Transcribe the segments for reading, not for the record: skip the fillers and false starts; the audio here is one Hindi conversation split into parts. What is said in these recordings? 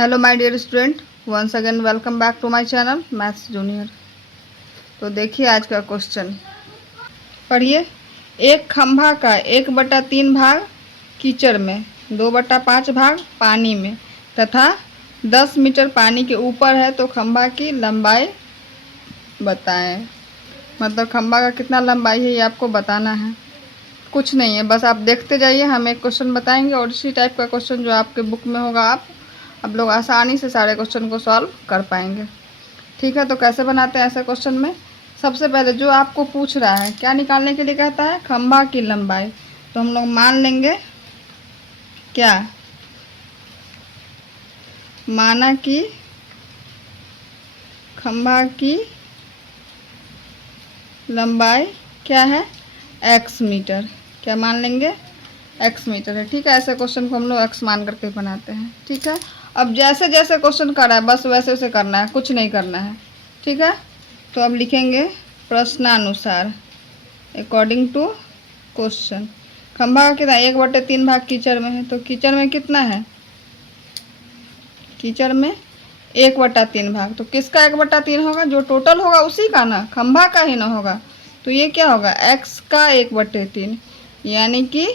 Hello my dear student, once again welcome back to my channel maths junior. तो देखिए आज का क्वेश्चन पढ़िए। एक खंभा का 1/3 भाग कीचड़ में, 2/5 भाग पानी में तथा 10 मीटर पानी के ऊपर है तो खंभा की लंबाई बताएं। मतलब खंभा का कितना लंबाई है ये आपको बताना है, कुछ नहीं है, बस आप देखते जाइए। हम एक क्वेश्चन बताएंगे और इसी टाइप का क्वेश्चन जो आपके बुक में होगा आप लोग आसानी से सारे क्वेश्चन को सॉल्व कर पाएंगे। ठीक है, तो कैसे बनाते हैं ऐसे क्वेश्चन में? सबसे पहले जो आपको पूछ रहा है क्या निकालने के लिए कहता है, खंभा की लंबाई। तो हम लोग मान लेंगे क्या, माना कि खंभा की लंबाई क्या है, x मीटर। क्या मान लेंगे, x मीटर है। ठीक है, ऐसे क्वेश्चन को हम लोग x मान करके बनाते हैं। ठीक है, अब जैसे जैसे क्वेश्चन कर रहा है बस वैसे वैसे करना है, कुछ नहीं करना है। ठीक है, तो अब लिखेंगे प्रश्नानुसार, अकॉर्डिंग टू क्वेश्चन। खंभा का कितना, 1/3 भाग कीचड़ में है, तो कीचड़ में कितना है, कीचड़ में 1/3 भाग। तो किसका 1/3 होगा, जो टोटल होगा उसी का ना, खंभा का ही ना होगा। तो ये क्या होगा, x का 1/3 यानी कि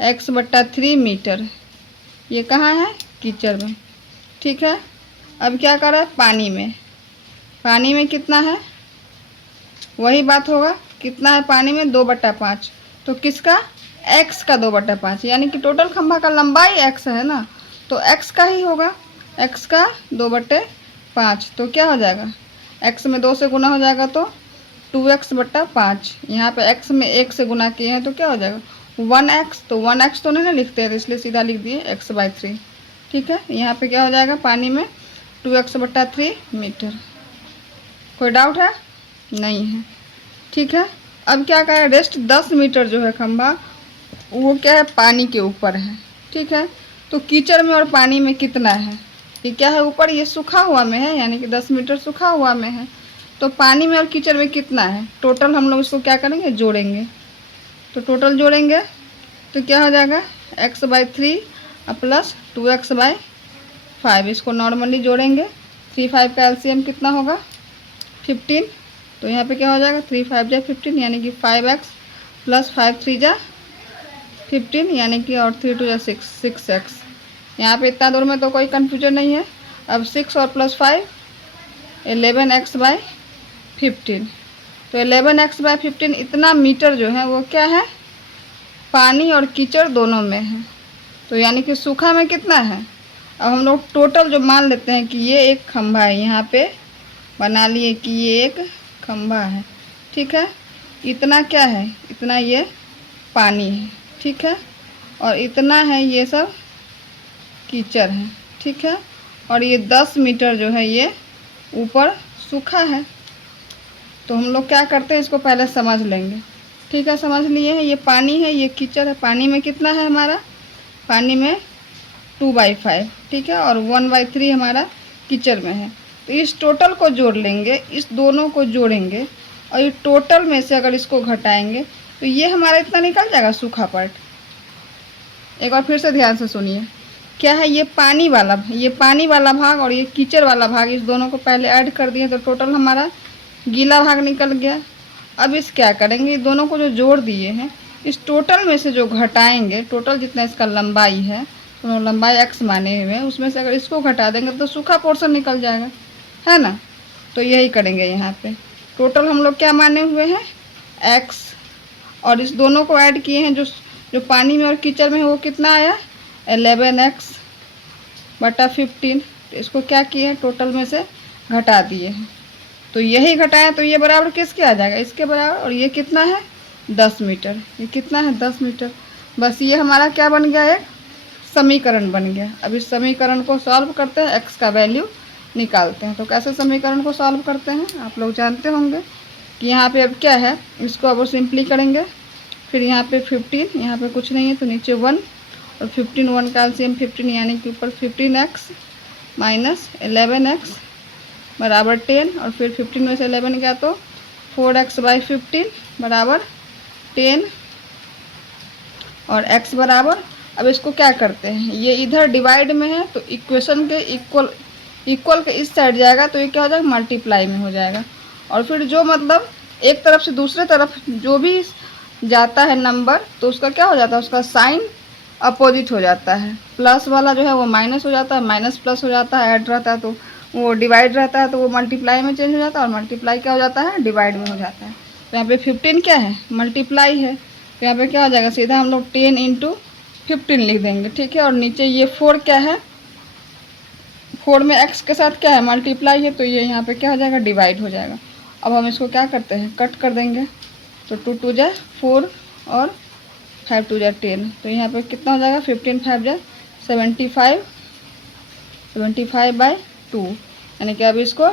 x/3 मीटर। ये कहाँ है, कीचड़ में। ठीक है, अब क्या कर रहा है, पानी में। पानी में कितना है, वही बात होगा, कितना है पानी में, 2/5। तो किसका, x का 2/5 यानी कि टोटल खंभा का लंबाई x है ना, तो x का ही होगा, x का 2/5। तो क्या हो जाएगा, x में 2 से गुना हो जाएगा तो 2x/5। यहाँ पे x में 1 से गुना किए हैं तो क्या हो जाएगा 1x। तो 1x तो नहीं ना लिखते हैं, तो इसलिए सीधा लिख दिए x/3। ठीक है, यहाँ पे क्या हो जाएगा, पानी में 2x/3 मीटर। कोई डाउट है, नहीं है। ठीक है, अब क्या करें, रेस्ट 10 मीटर जो है खंभा वो क्या है, पानी के ऊपर है। ठीक है, तो कीचड़ में और पानी में कितना है, ये क्या है ऊपर, ये सूखा हुआ में है यानी कि 10 मीटर सूखा हुआ में है। तो पानी में और कीचड़ में कितना है, टोटल हम लोग इसको क्या करेंगे, जोड़ेंगे। तो टोटल जोड़ेंगे तो क्या हो जाएगा, x/3 प्लस 2x/5। इसको नॉर्मली जोड़ेंगे, 3 5 का एलसीएम कितना होगा, 15। तो यहाँ पे क्या हो जाएगा, 3 5 जा 15 यानी कि 5x प्लस 5 3 जा 15 यानी कि और 3 2 जा 6x। यहाँ पे इतना दूर में तो कोई कन्फ्यूजन नहीं है। अब 6 और प्लस 5 11x/15। तो 11x/15 इतना मीटर जो है वो क्या है, पानी और कीचड़ दोनों में है। तो यानी कि सूखा में कितना है, अब हम लोग टोटल जो मान लेते हैं कि ये एक खंभा है, यहाँ पे बना लिए कि ये एक खंभा है। ठीक है, इतना क्या है, इतना ये पानी है। ठीक है, और इतना है ये सब कीचड़ है। ठीक है, और ये 10 मीटर जो है ये ऊपर सूखा है। तो हम लोग क्या करते हैं, इसको पहले समझ लेंगे। ठीक है, समझ लिए हैं, ये पानी है ये कीचड़ है। पानी में कितना है हमारा, पानी में 2/5। ठीक है, और 1/3 हमारा कीचड़ में है। तो इस टोटल को जोड़ लेंगे, इस दोनों को जोड़ेंगे और ये टोटल में से अगर इसको घटाएंगे तो ये हमारा इतना निकल जाएगा सूखा पार्ट। एक बार फिर से ध्यान से सुनिए, क्या है, ये पानी वाला भाग और ये कीचड़ वाला भाग, इस दोनों को पहले ऐड कर दिए तो टोटल हमारा गीला भाग निकल गया। अब इस क्या करेंगे, दोनों को जो जोड़ दिए हैं इस टोटल में से जो घटाएंगे, टोटल जितना इसका लंबाई है, तो लंबाई x माने हुए हैं, उसमें से अगर इसको घटा देंगे तो सूखा पोर्शन निकल जाएगा, है ना। तो यही करेंगे, यहाँ पे टोटल हम लोग क्या माने हुए हैं, x, और इस दोनों को ऐड किए हैं, जो जो पानी में और कीचड़ में है वो कितना आया, 11x/15। तो इसको क्या किए हैं, टोटल में से घटा दिए हैं। तो यही घटाया तो ये बराबर किसके आ जाएगा, इसके बराबर। और ये कितना है, 10 मीटर। ये कितना है, 10 मीटर। बस ये हमारा क्या बन गया, एक समीकरण बन गया। अब इस समीकरण को सॉल्व करते हैं, x का वैल्यू निकालते हैं। तो कैसे समीकरण को सॉल्व करते हैं आप लोग जानते होंगे कि यहाँ पे अब क्या है, इसको अब सिंपली करेंगे। फिर यहाँ पे 15, यहाँ पे कुछ नहीं है तो नीचे 1 और 15, 1 का एलसीएम 15 यानी कि ऊपर 15x माइनस 11x बराबर 10, और फिर 15 में से 11 गया तो 4x/15 बराबर 10, और x बराबर अब इसको क्या करते हैं, ये इधर डिवाइड में है तो इक्वेशन के इक्वल के इस साइड जाएगा तो ये क्या हो जाएगा, मल्टीप्लाई में हो जाएगा। और फिर जो मतलब एक तरफ से दूसरे तरफ जो भी जाता है नंबर तो उसका क्या हो जाता है, उसका साइन अपोजिट हो जाता है। प्लस वाला जो है वो माइनस हो जाता है, माइनस प्लस हो जाता है, ऐड रहता है तो वो डिवाइड रहता है तो वो मल्टीप्लाई में चेंज हो जाता है, और मल्टीप्लाई क्या हो जाता है, डिवाइड में हो जाता है। तो यहाँ पे 15 क्या है, मल्टीप्लाई है, तो यहाँ पे क्या हो जाएगा, सीधा हम लोग 10 इंटू 15 लिख देंगे, ठीक है। और नीचे ये 4 क्या है, 4 में x के साथ क्या है, मल्टीप्लाई है, तो ये यहाँ पे क्या हो जाएगा, डिवाइड हो जाएगा। अब हम इसको क्या करते हैं, कट कर देंगे, तो 2 2 जा 4 और 5 2 जा 10, तो यहाँ पे कितना हो जाएगा, 15 5 जा 75, 75/2, यानी कि अब इसको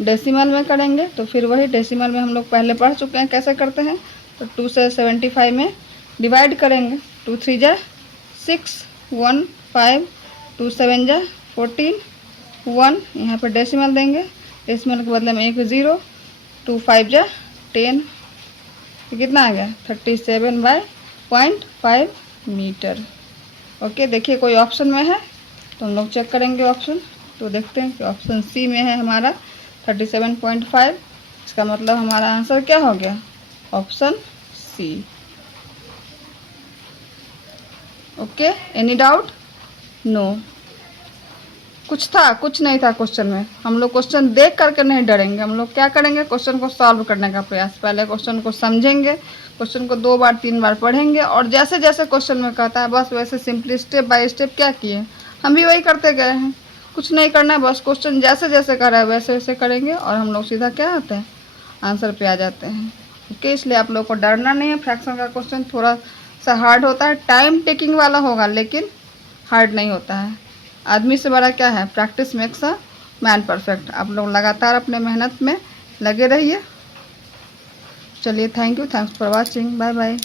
डेसिमल में करेंगे तो फिर वही डेसिमल में हम लोग पहले पढ़ चुके हैं कैसे करते हैं। तो 2 से 75 में डिवाइड करेंगे, 2 3 जा 6 1 5, 2 7 जा 14 1, यहाँ पर डेसिमल देंगे, डेसिमल के बदले में एक 0, 2 5 जा 10, तो कितना आ गया, 37/0.5 मीटर। ओके, देखिए कोई ऑप्शन में है तो हम लोग चेक करेंगे ऑप्शन, तो देखते हैं कि ऑप्शन सी में है हमारा 37.5, इसका मतलब हमारा आंसर क्या हो गया, option C. Okay, any doubt, no, कुछ था कुछ नहीं था क्वेश्चन में। हम लोग क्वेश्चन देख करके नहीं डरेंगे, हम लोग क्या करेंगे, क्वेश्चन को सॉल्व करने का प्रयास, पहले क्वेश्चन को समझेंगे, क्वेश्चन को 2 बार 3 बार पढ़ेंगे, और जैसे जैसे क्वेश्चन में कहता है बस वैसे सिंपली स्टेप बाय स्टेप क्या किए, हम भी वही करते गए हैं, कुछ नहीं करना है, बस क्वेश्चन जैसे जैसे कर रहा है वैसे वैसे करेंगे और हम लोग सीधा क्या होता है, आंसर पे आ जाते हैं। ओके, इसलिए आप लोग को डरना नहीं है। फ्रैक्शन का क्वेश्चन थोड़ा सा हार्ड होता है, टाइम टेकिंग वाला होगा लेकिन हार्ड नहीं होता है। आदमी से बड़ा क्या है, practice makes a man perfect. आप लोग लगातार अपने मेहनत में लगे रहिए। चलिए, thank you, thanks for watching, bye bye.